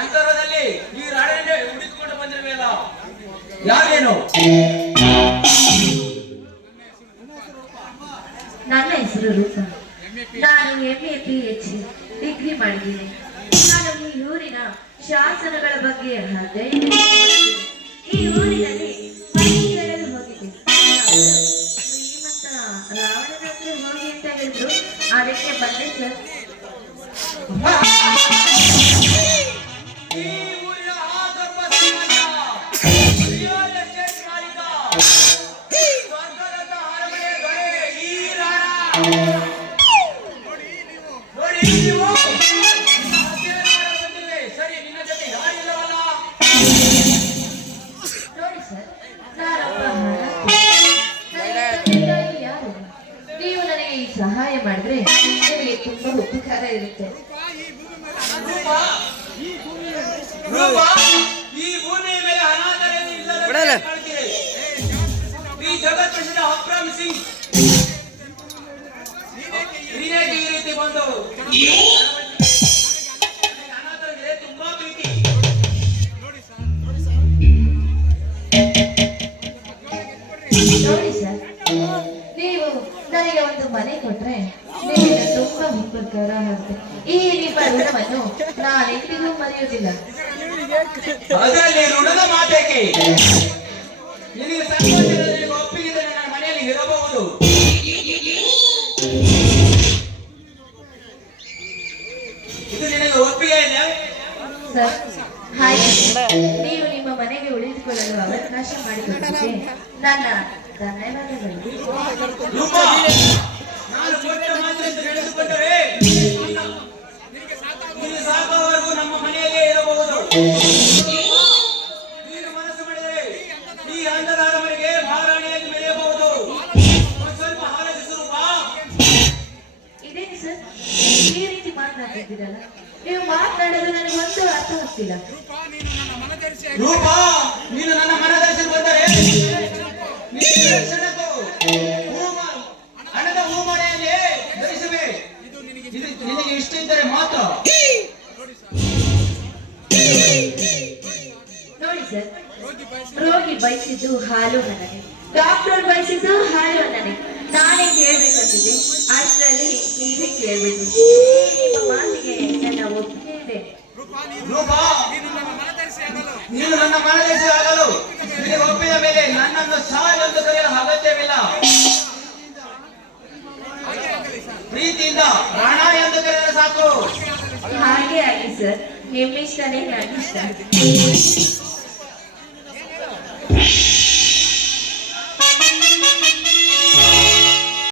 ಅಂತರದಲ್ಲಿ ಈ ರಾಣಿಯನ್ನೇ ಹುಡುಕಿಕೊಂಡು ಬಂದಿರಬೇಕಲ್ಲ, ಯಾರೇನು? ನನ್ನ ಹೆಸರು ರೂಪ. ನಾನು MA PhD ಡಿಗ್ರಿ ಮಾಡಿದ್ದೀನಿ. ನಾನು ಈ ಊರಿನ ಶಾಸನಗಳ ಬಗ್ಗೆ ಅಧ್ಯಯನ ಮಾಡಿದ್ದೀನಿ. ಈ ಊರಿನಲ್ಲಿ ಮನೆ ಹೇಳಲು ಹೋಗಿದ್ದೆ. ಶ್ರೀಮಂತ ರಾವಣನ ಹತ್ರ ಹೋಗಿ ಅಂತ ಹೇಳಿದ್ರು, ಅದಕ್ಕೆ ಬಂದೆ ಸರ್. ಈ ಊರಿನ ಆದರ್ಭ ಶ್ರೀಮಂತ, ರಿಯಲ್ ಎಸ್ಟೇಟ್ ಮಾಲೀಕ, ಸ್ವರ್ಗದಂತ ಅರಮನೆಯ ದೊರೆ ಈ ರಾಣ. ನೋಡಿ ನೀವು ಅಧ್ಯಯನ ಮಾಡಲು ಬಂದಿರುವೆ. ಸರಿ, ನಿನ್ನ ಜೊತೆ ಯಾರಿಲ್ಲವಲ್ಲ? ನೋಡಿ ಸರ್, ನಾನೊಬ್ಬ ನನಗೆ ಯಾರು? ನೀವು ನನಗೆ ಈ ಸಹಾಯ ಮಾಡಿದ್ರೆ ನನಗೆ ತುಂಬಾ ಉಪಕಾರ ಇರುತ್ತೆ. ರೂಪಾ, ಈ ಭೂಮಿಯ ಮೇಲೆ ಅನಾಥರೇನು ಇಲ್ಲದ ಕಾಣ್ತೀರಿ. ಈ ಜಗತ್ ಪ್ರಸಿದ್ಧ ಅಬ್ರಾಮ್ ಸಿಂಗ್ ನೀನೇಕೆ ಈ ರೀತಿ ಬಂದು ಅನಾಥರಿಗೆ ತುಂಬಾ ಪ್ರೀತಿ. ನೋಡಿ ಸರ್, ನೀವು ನನಗೆ ಒಂದು ಮನೆ ಕೊಟ್ರೆ ನಿಮಗೆ ತುಂಬಾ ಉಪಕಾರ ಆಗುತ್ತೆ. ಈ ನಿಮ್ಮ ಋಣವನ್ನು ನಾನೆಂದಿಗೂ ಮರೆಯುವುದಿಲ್ಲ. ಅದರಲ್ಲಿ ಋಣದ ಮಾತೇಕೆ? ನಿನಗೆ ಸಂತೋಷದಲ್ಲಿ ಒಪ್ಪಿಗೆ ನನ್ನ ಮನೆಯಲ್ಲಿ ಇರಬಹುದು. ಇದು ನಿನಗೆ ಒಪ್ಪಿಗೆ ಇದೆ ಸರ್, ಹಾಗೆ ನೀವು ನಿಮ್ಮ ಮನೆಗೆ ಉಳಿದುಕೊಳ್ಳಲು ಅವಕಾಶ ಮಾಡಿಕೊಟ್ಟಿದ್ದೆ ನನ್ನ ಧನ್ಯವಾದಗಳು. ರೂಪಾ, ನಾನು ಕೊಟ್ಟ ಮಾತ್ರ ನಡೆದುಕೊಂಡರೆ ನೀನು ಸಾಕುವವರೆಗೂ ನಮ್ಮ ಮನೆಯಲ್ಲೇ ಇರಬಹುದು. ನೀನು ಮನಸ್ಸು ಮಾಡಿದರೆ ಈ ಅಂಧದ ಅರಮನೆಗೆ ಮಹಾರಾಣಿಯಾಗಿ ಮೆರೆಯಬಹುದು. ಸ್ವಲ್ಪ ಆಲೋಚಿಸು ರೂಪಾ. ಇದೇನು ಸರ್, ಈ ರೀತಿ ಮಾತನಾಡ್ತಿದ್ದೀರಲ್ಲ? ನೀವು ಮಾತನಾಡೋದು ನನಗೊಂದು ಅರ್ಥ ಆಗ್ತಿಲ್ಲ. ರೂಪಾ, ನೀನು ನನ್ನ ಮನದರ್ಶನ ಬಂದರೆ ಹಣದ ಹೂಮಳೆಯಲ್ಲಿ ಧರಿಸುವೆ. ನಿನಗೆ ಇಷ್ಟ ಇದ್ದರೆ ಮಾತ್ರ. ನೋಡಿ ಸರ್, ರೋಗಿ ಬಯಸಿದ್ದು ಹಾಲು ನನಗೆ, ಡಾಕ್ಟರ್ ಬಯಸಿದ್ದು ಹಾಲು ನನಗೆ. ನಾನೇ ಕೇಳ್ಬೇಕಂತಿದ್ದೆ, ಅಷ್ಟರಲ್ಲಿ ನೀವೇ ಕೇಳ್ಬಿಟ್ರಿ. ನಿಮ್ಮ ಮಾತಿಗೆ ನನ್ನ ಒಪ್ಪಿಗೆ ಇದೆ. ರೂಪಾ, ನೀನು ನನ್ನ ಮನದರ್ಶಿ ಆಗಲು ನಿನಗೆ ಒಪ್ಪಿದ ಮೇಲೆ ನನ್ನನ್ನು ಸಾಲು ಎಂದು ಕರೆಯಲು ಅಗತ್ಯವಿಲ್ಲ. ಪ್ರೀತಿಯಿಂದ ರಾಣ ಎಂದು ಕರೆಯಲು ಸಾಕು. ಹಾಗೆ ಆಗಿ ಸರ್, ನಿಮ್ಮಿಷ್ಟನೇ ನನ್ನಿಷ್ಟ.